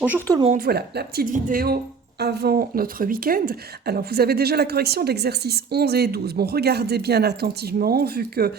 Bonjour tout le monde, voilà la petite vidéo avant notre week-end. Alors vous avez déjà la correction d'exercices 11 et 12. Bon, regardez bien attentivement vu que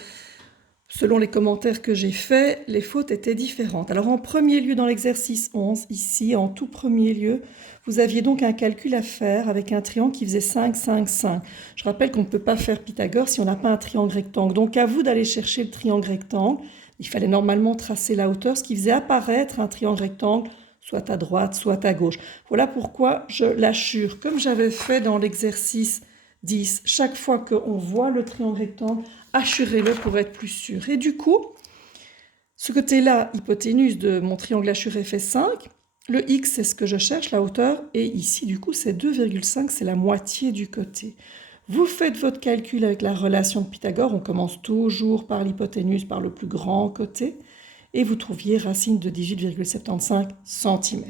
selon les commentaires que j'ai faits, les fautes étaient différentes. Alors en premier lieu dans l'exercice 11, ici en tout premier lieu, vous aviez donc un calcul à faire avec un triangle qui faisait 5, 5, 5. Je rappelle qu'on ne peut pas faire Pythagore si on n'a pas un triangle rectangle. Donc à vous d'aller chercher le triangle rectangle. Il fallait normalement tracer la hauteur, ce qui faisait apparaître un triangle rectangle soit à droite, soit à gauche. Voilà pourquoi je l'assure, comme j'avais fait dans l'exercice 10. Chaque fois qu'on voit le triangle rectangle, assurez-le pour être plus sûr. Et du coup, ce côté-là, hypoténuse de mon triangle assuré fait 5. Le x, c'est ce que je cherche, la hauteur. Et ici, du coup, c'est 2,5, c'est la moitié du côté. Vous faites votre calcul avec la relation de Pythagore. On commence toujours par l'hypoténuse, par le plus grand côté. Et vous trouviez racine de 18,75 cm.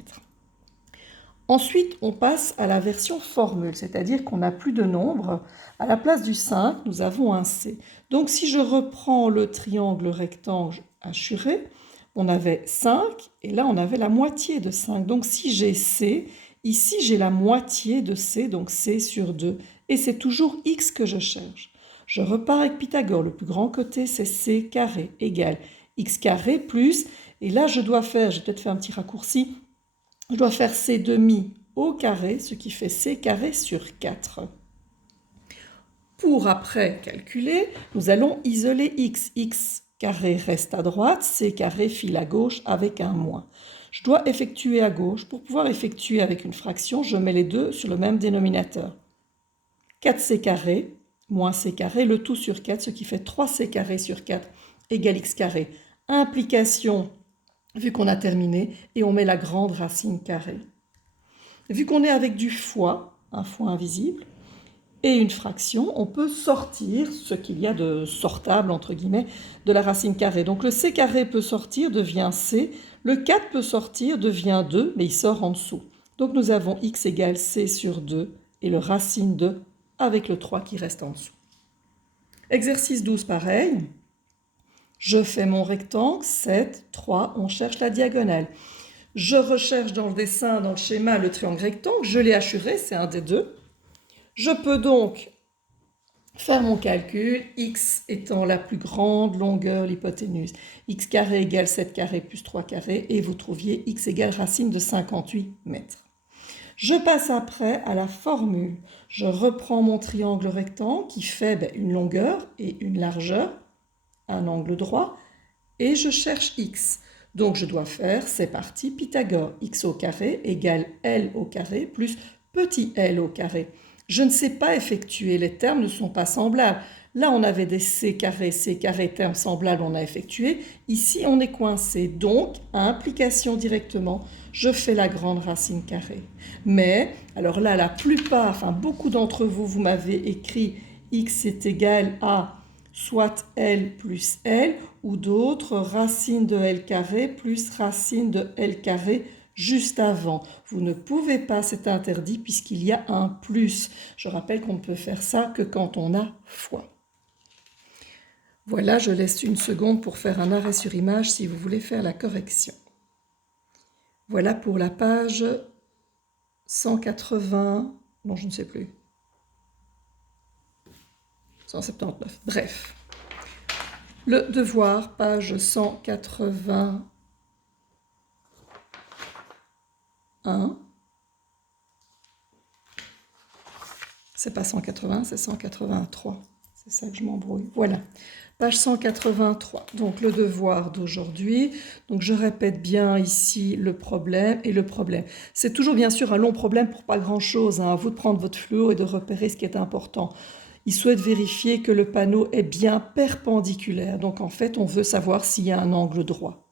Ensuite, on passe à la version formule, c'est-à-dire qu'on n'a plus de nombre. À la place du 5, nous avons un c. Donc si je reprends le triangle rectangle assuré, on avait 5 et là on avait la moitié de 5. Donc si j'ai c, ici j'ai la moitié de c, donc c sur 2. Et c'est toujours x que je cherche. Je repars avec Pythagore, le plus grand côté c'est c carré égale x carré plus, et là je dois faire, j'ai peut-être fait un petit raccourci, je dois faire c demi au carré, ce qui fait c carré sur 4. Pour après calculer, nous allons isoler x. X carré reste à droite, c carré file à gauche avec un moins. Je dois effectuer à gauche. Pour pouvoir effectuer avec une fraction, je mets les deux sur le même dénominateur. 4c carré moins c carré, le tout sur 4, ce qui fait 3c carré sur 4 égale x carré. Implication, vu qu'on a terminé, et on met la grande racine carrée. Vu qu'on est avec du fois, un fois invisible, et une fraction, on peut sortir ce qu'il y a de sortable, entre guillemets, de la racine carrée. Donc le c carré peut sortir, devient c. Le 4 peut sortir, devient 2, mais il sort en dessous. Donc nous avons x égale c sur 2, et le racine de avec le 3 qui reste en dessous. Exercice 12, pareil. Je fais mon rectangle, 7, 3, on cherche la diagonale. Je recherche dans le dessin, dans le schéma, le triangle rectangle. Je l'ai assuré, c'est un des deux. Je peux donc faire mon calcul, x étant la plus grande longueur, l'hypoténuse. X carré égale 7 carré plus 3 carré, et vous trouviez x égale racine de 58 mètres. Je passe après à la formule. Je reprends mon triangle rectangle qui fait une longueur et une largeur, un angle droit, et je cherche x. Donc je dois faire, c'est parti, Pythagore, x au carré égale L au carré plus petit l au carré. Je ne sais pas effectuer, les termes ne sont pas semblables. Là, on avait des c carré, termes semblables, on a effectué. Ici, on est coincé. Donc, à implication directement, je fais la grande racine carrée. Mais, alors là, la plupart, enfin beaucoup d'entre vous, vous m'avez écrit x est égal à soit L plus L, ou d'autres, racine de L carré plus racine de L carré juste avant. Vous ne pouvez pas, c'est interdit puisqu'il y a un plus. Je rappelle qu'on ne peut faire ça que quand on a fois. Voilà, je laisse une seconde pour faire un arrêt sur image si vous voulez faire la correction. Voilà pour la page 180, non je ne sais plus, 179, bref. Le devoir, page 181. C'est pas 180, c'est 183. C'est ça que je m'embrouille. Voilà, page 183. Donc le devoir d'aujourd'hui. Donc je répète bien ici le problème et le problème. C'est toujours bien sûr un long problème pour pas grand-chose. À vous de prendre votre fluo et de repérer ce qui est important. Il souhaite vérifier que le panneau est bien perpendiculaire. Donc en fait, on veut savoir s'il y a un angle droit.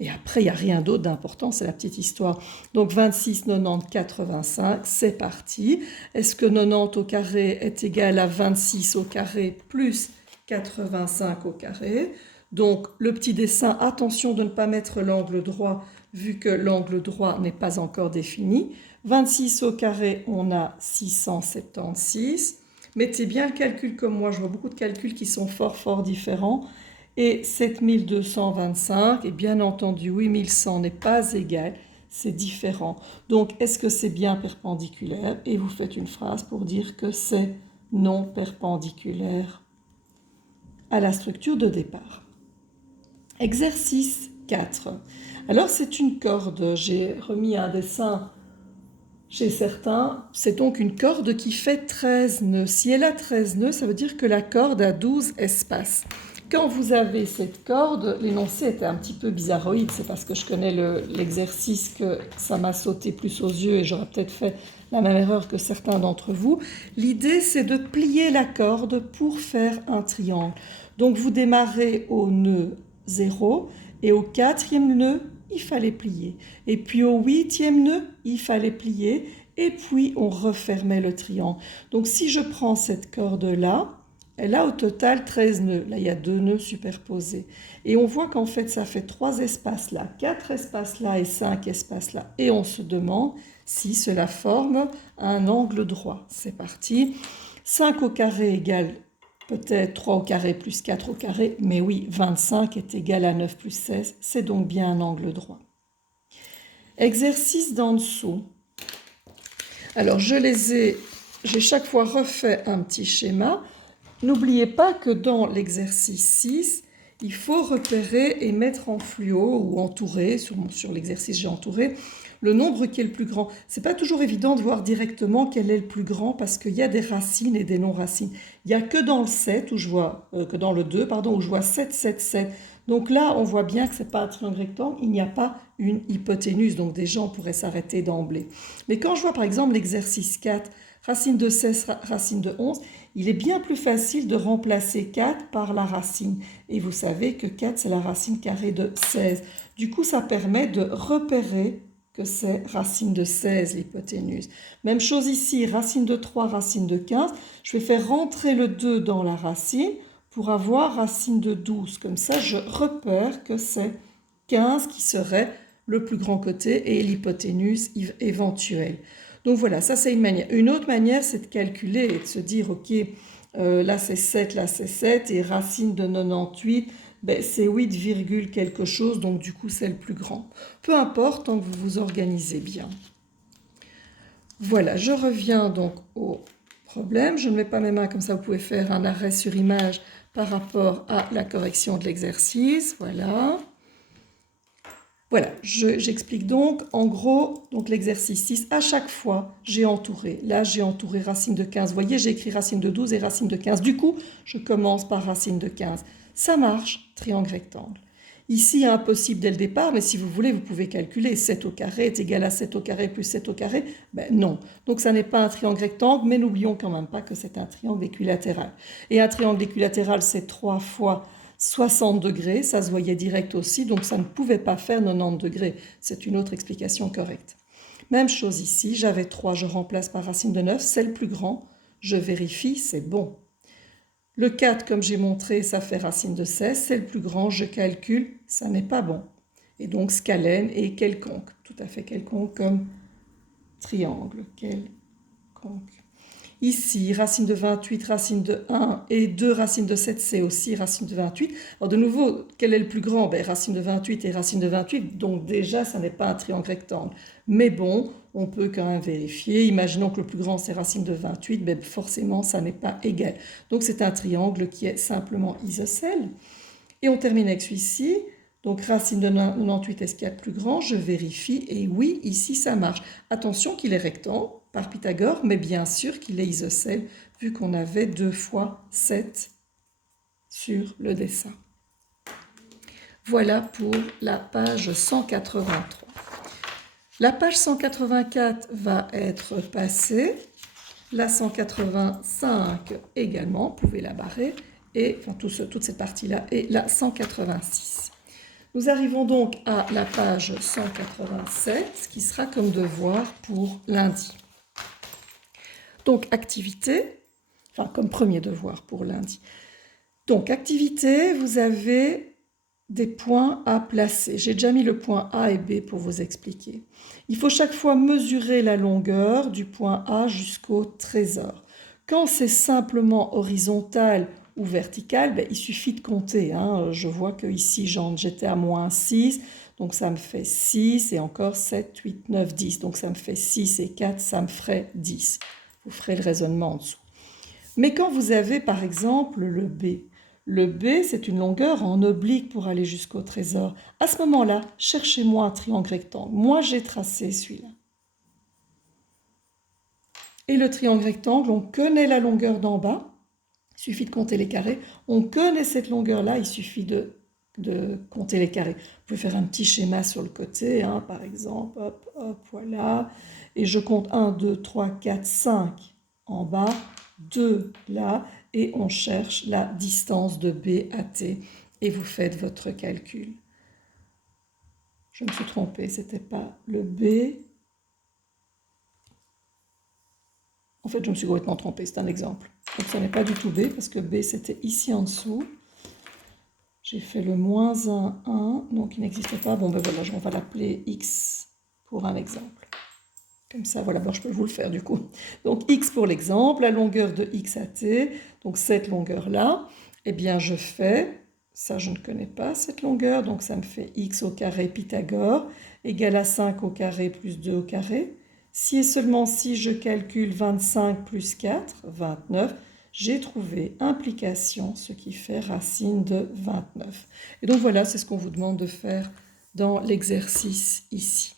Et après, il n'y a rien d'autre d'important, c'est la petite histoire. Donc 26, 90, 85, c'est parti. Est-ce que 90 au carré est égal à 26 au carré plus 85 au carré? Donc le petit dessin, attention de ne pas mettre l'angle droit, vu que l'angle droit n'est pas encore défini. 26 au carré, on a 676. Mettez bien le calcul comme moi, je vois beaucoup de calculs qui sont fort différents. Et 7225, et bien entendu 8100 n'est pas égal, c'est différent. Donc, est-ce que c'est bien perpendiculaire? Et vous faites une phrase pour dire que c'est non perpendiculaire à la structure de départ. Exercice 4. Alors, c'est une corde. J'ai remis un dessin chez certains. C'est donc une corde qui fait 13 nœuds. Si elle a 13 nœuds, ça veut dire que la corde a 12 espaces. Quand vous avez cette corde, l'énoncé était un petit peu bizarroïde. C'est parce que je connais l'exercice que ça m'a sauté plus aux yeux et j'aurais peut-être fait la même erreur que certains d'entre vous. L'idée, c'est de plier la corde pour faire un triangle. Donc, vous démarrez au nœud 0 et au 4e nœud, il fallait plier. Et puis au 8e nœud, il fallait plier. Et puis, on refermait le triangle. Donc, si je prends cette corde-là, elle a au total 13 nœuds. Là, il y a 2 nœuds superposés. Et on voit qu'en fait, ça fait 3 espaces là, 4 espaces là et 5 espaces là. Et on se demande si cela forme un angle droit. C'est parti. 5 au carré égale peut-être 3 au carré plus 4 au carré. Mais oui, 25 est égal à 9 plus 16. C'est donc bien un angle droit. Exercice d'en dessous. Alors, j'ai chaque fois refait un petit schéma. N'oubliez pas que dans l'exercice 6, il faut repérer et mettre en fluo ou entourer, sur l'exercice j'ai entouré, le nombre qui est le plus grand. Ce n'est pas toujours évident de voir directement quel est le plus grand parce qu'il y a des racines et des non-racines. Il n'y a que dans le 7, que dans le 2, où je vois 7, 7, 7. Donc là, on voit bien que ce n'est pas un triangle rectangle, il n'y a pas une hypoténuse, donc déjà on pourrait s'arrêter d'emblée. Mais quand je vois par exemple l'exercice 4, racine de 16, racine de 11, il est bien plus facile de remplacer 4 par la racine. Et vous savez que 4, c'est la racine carrée de 16. Du coup, ça permet de repérer que c'est racine de 16, l'hypoténuse. Même chose ici, racine de 3, racine de 15. Je vais faire rentrer le 2 dans la racine pour avoir racine de 12. Comme ça, je repère que c'est 15 qui serait le plus grand côté et l'hypoténuse éventuelle. Donc voilà, ça c'est une manière. Une autre manière, c'est de calculer et de se dire, ok, là c'est 7, là c'est 7, et racine de 98, c'est 8, quelque chose, donc du coup c'est le plus grand. Peu importe, tant que vous vous organisez bien. Voilà, je reviens donc au problème. Je ne mets pas mes mains, comme ça vous pouvez faire un arrêt sur image par rapport à la correction de l'exercice. Voilà. Voilà, j'explique donc, en gros, donc l'exercice 6, à chaque fois, j'ai entouré. Là, j'ai entouré racine de 15. Vous voyez, j'ai écrit racine de 12 et racine de 15. Du coup, je commence par racine de 15. Ça marche, triangle rectangle. Ici, impossible dès le départ, mais si vous voulez, vous pouvez calculer. 7 au carré est égal à 7 au carré plus 7 au carré. Non. Donc, ça n'est pas un triangle rectangle, mais n'oublions quand même pas que c'est un triangle équilatéral. Et un triangle équilatéral, c'est 3 fois 60 degrés, ça se voyait direct aussi, donc ça ne pouvait pas faire 90 degrés. C'est une autre explication correcte. Même chose ici, j'avais 3, je remplace par racine de 9, c'est le plus grand, je vérifie, c'est bon. Le 4, comme j'ai montré, ça fait racine de 16, c'est le plus grand, je calcule, ça n'est pas bon. Et donc scalène est quelconque, tout à fait quelconque comme triangle, quelconque. Ici, racine de 28, racine de 1 et 2 racines de 7, c'est aussi racine de 28. Alors de nouveau, quel est le plus grand? Racine de 28 et racine de 28, donc déjà, ça n'est pas un triangle rectangle. Mais bon, on peut quand même vérifier. Imaginons que le plus grand, c'est racine de 28, forcément, ça n'est pas égal. Donc c'est un triangle qui est simplement isocèle. Et on termine avec celui-ci. Donc racine de 98, est-ce qu'il y a plus grand? Je vérifie et oui, ici ça marche. Attention qu'il est rectangle par Pythagore, mais bien sûr qu'il est isocèle vu qu'on avait 2 fois 7 sur le dessin. Voilà pour la page 183. La page 184 va être passée. La 185 également, vous pouvez la barrer. Et enfin, toute cette partie-là et la 186. Nous arrivons donc à la page 187, qui sera comme devoir pour lundi. Donc, activité, enfin comme premier devoir pour lundi. Donc, activité, vous avez des points à placer. J'ai déjà mis le point A et B pour vous expliquer. Il faut chaque fois mesurer la longueur du point A jusqu'au trésor. Quand c'est simplement horizontal ou vertical, il suffit de compter. Je vois que ici j'étais à moins 6, Donc ça me fait 6 et encore 7, 8, 9, 10. Donc ça me fait 6 et 4, ça me ferait 10. Vous ferez le raisonnement en dessous. Mais quand vous avez par exemple le B c'est une longueur en oblique pour aller jusqu'au trésor. À ce moment-là, cherchez-moi un triangle rectangle. Moi j'ai tracé celui-là. Et le triangle rectangle, on connaît la longueur d'en bas. Il suffit de compter les carrés. On connaît cette longueur-là, il suffit de compter les carrés. Vous pouvez faire un petit schéma sur le côté, hein, par exemple. Hop, hop, voilà. Et je compte 1, 2, 3, 4, 5 en bas, 2 là. Et on cherche la distance de B à T. Et vous faites votre calcul. Je me suis trompée, ce n'était pas le B. En fait, je me suis complètement trompée, c'est un exemple. Donc, ce n'est pas du tout B, parce que B, c'était ici en dessous. J'ai fait le moins 1, 1, donc il n'existe pas. Bon, ben voilà, on va l'appeler X pour un exemple. Comme ça, voilà, bon, je peux vous le faire du coup. Donc, X pour l'exemple, la longueur de X à T, donc cette longueur-là, eh bien, je fais, ça je ne connais pas cette longueur, donc ça me fait X au carré Pythagore, égale à 5 au carré plus 2 au carré. Si et seulement si je calcule 25 plus 4, 29, j'ai trouvé implication, ce qui fait racine de 29. Et donc voilà, c'est ce qu'on vous demande de faire dans l'exercice ici.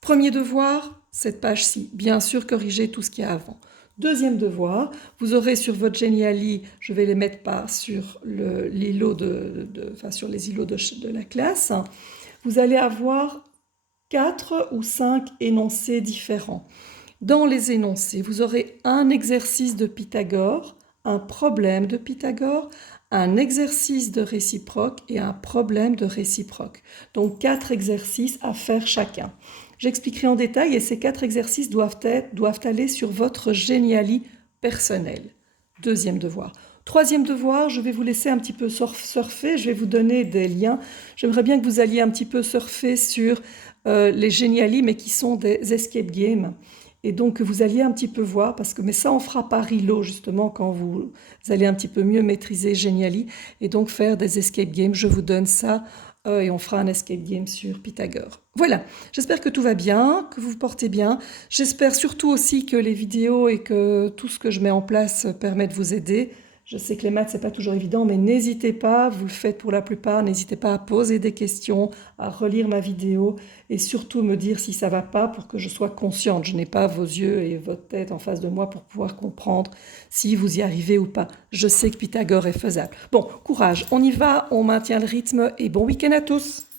Premier devoir, cette page-ci, bien sûr corriger tout ce qu'il y a avant. Deuxième devoir, vous aurez sur votre Geniali, je vais les mettre pas sur l'îlot sur les îlots de la classe, vous allez avoir 4 ou 5 énoncés différents. Dans les énoncés, vous aurez un exercice de Pythagore, un problème de Pythagore, un exercice de réciproque et un problème de réciproque. Donc 4 exercices à faire chacun. J'expliquerai en détail et ces 4 exercices doivent aller sur votre Geniali personnel. Deuxième devoir. Troisième devoir, je vais vous laisser un petit peu surfer, je vais vous donner des liens. J'aimerais bien que vous alliez un petit peu surfer sur les Geniali, mais qui sont des escape games. Et donc que vous alliez un petit peu voir, mais ça on fera par îlot justement quand vous allez un petit peu mieux maîtriser Geniali et donc faire des escape games. Je vous donne ça et on fera un escape game sur Pythagore. Voilà, j'espère que tout va bien, que vous vous portez bien. J'espère surtout aussi que les vidéos et que tout ce que je mets en place permet de vous aider. Je sais que les maths, c'est pas toujours évident, mais n'hésitez pas, vous le faites pour la plupart, n'hésitez pas à poser des questions, à relire ma vidéo et surtout me dire si ça va pas pour que je sois consciente. Je n'ai pas vos yeux et votre tête en face de moi pour pouvoir comprendre si vous y arrivez ou pas. Je sais que Pythagore est faisable. Bon, courage, on y va, on maintient le rythme et bon week-end à tous!